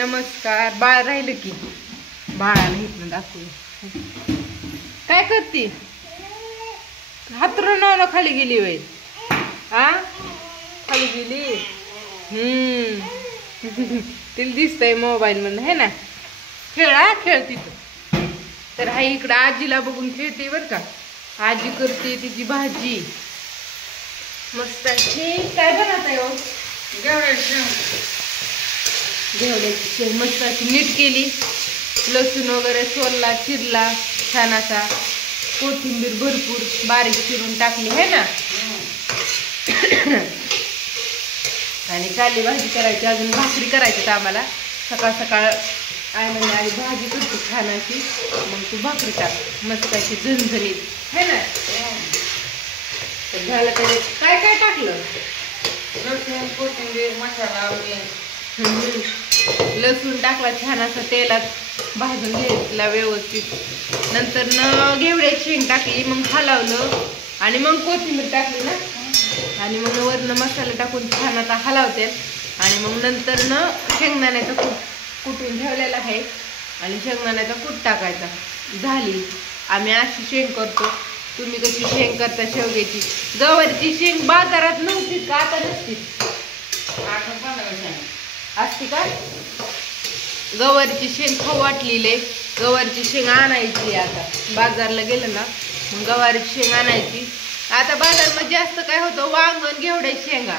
नमस्कार. बाळ राहिलं की बाळाला इथनं दाखवू. काय करते? हातरून खाली गेली वय. आ खाली गेली. तिला दिसतंय मोबाईल मधून है ना. खेळ तिथं. तर हा इकडं आजीला बघून खेळते बर का. आजी करते तिची भाजी मस्त अशी. काय बनवत आहे हो? घेवड्याची शेंग मस्त अशी नीट केली. लसूण वगैरे सोलला चिरला छान असा. कोथिंबीर भरपूर बारीक चिरून टाकली है ना. आणि काली भाजी करायची. अजून भाकरी करायची तर आम्हाला. सकाळ सकाळ आई म्हणजे आई भाजी करते छान अशी. मग तू भाकरी टाक मस्त अशी झणझणीत है ना. तर झालं तर काय काय टाकलं? लसूण कोथिंबीर मसाला लसूण टाकला छान असा तेलात भाजून घेतला व्यवस्थित. नंतर न घेवड्याची शेंग टाकली. मग हलवलं आणि मग कोथिंबीर टाकली ना. आणि मग वरनं मसाला टाकून छान आता हलवते. आणि मग नंतर न शेंगदाण्याचा कूट कुटून ठेवलेला आहे. आणि शेंगदाण्याचा कूट टाकायचा. झाली. आम्ही अशी शेंग करतो. तुम्ही कशी शेंग करता शेवग्याची? गवारीची शेंग बाजारात नव्हती का? आता नसती असती का? गवारीची शेंग खाऊ वाटलेली. गवारीची शेंग आणायची. आता बाजारला गेलं ना मग गवारीची शेंग आणायची. आता बाजारमध्ये जास्त काय होतं वांगण घेवड्याची शेंगा.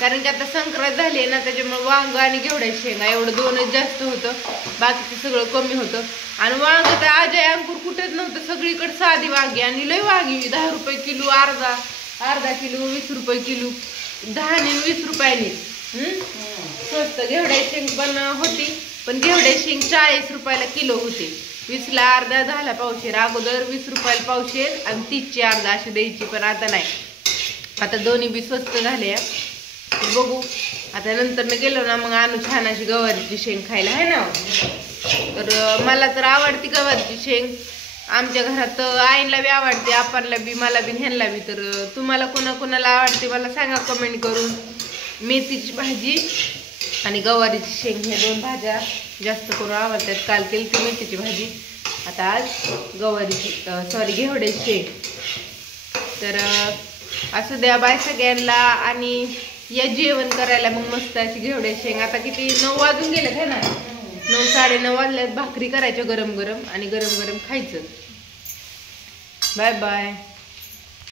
कारण की आता संक्रांत झाली ना त्याच्यामुळे वांग आणि घेवड्याची शेंगा एवढं दोनच जास्त होतं. बाकीचं सगळं कमी होतं. आणि वांग तर अजय अंकुर कुठेच नव्हतं. सगळीकडे साधी वांगी आणि लय वांगी 10 रुपये किलो. अर्धा किलो 20 रुपये किलो. 10 आणि 20 रुपयांनी स्वस्त. घेवड्याची शेंग पण होती. पण घेवड्याची शेंग 40 रुपयाला किलो होते. 20ला अर्धा झाला पावशेर. अगोदर 20 रुपयाला पावशेर आणि 30ची अर्धा अशी द्यायची. पण आता नाही. आता दोन्ही बी स्वस्त झाले. बघू आता नंतर न गेलो ना मग आणू छान अशी गवारीची शेंग खायला है ना. तर मला तर आवडती गवारीची शेंग. आमच्या घरात आईला बी आवडते, आपणला बी, मला बी, ह्यांना बी. तर तुम्हाला कोणाकोणाला आवडते मला सांगा कमेंट करून. मेथीची भाजी आणि गवारीची शेंग हे 2 भाज्या जास्त करून आवडतात. काल केली ती मेथीची भाजी. आता आज गवारीची घेवड्याची शेंग. तर असं द्या बाय सगळ्यांना. आणि या जेवण करायला मग मस्त अशी घेवड्याची शेंग. आता किती 9 वाजून गेलेत है ना. 9 साडे 9 वाजल्यात. भाकरी करायच्या गरम गरम आणि गरम गरम खायचं. Bye bye.